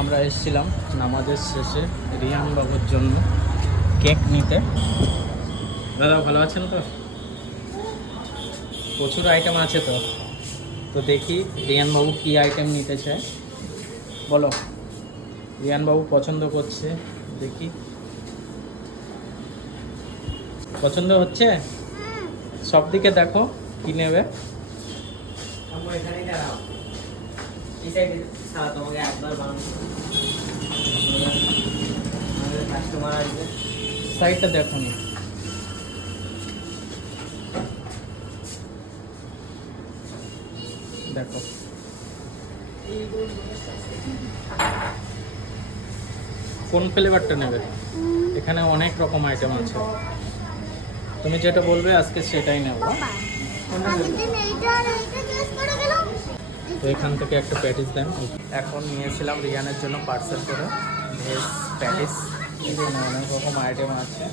আমরা এসেছিলাম নামাজের শেষে রিয়ান বাবুর জন্য কেক নিতে। দাদা ভালো আছেন তো? প্রচুর আইটেম আছে তো। তো দেখি রিয়ান বাবু কী আইটেম নিতে চায়, বলো। রিয়ান বাবু পছন্দ করছে, দেখি পছন্দ হচ্ছে। সব দিকে দেখো কি নেবে। সাইডটা দেখো নি। দেখো কোন ফ্লেভারটা নেবে? এখানে অনেক রকম আইটেম আছে, তুমি যেটা বলবে আজকে সেটাই নেব। তো এখান থেকে একটা প্যাটিস দেন। এখন নিয়েছিলাম রিয়ানের জন্য পার্সেল করে ভেজ প্যাটিস, এখানে অনেক রকম আইটেম আছে।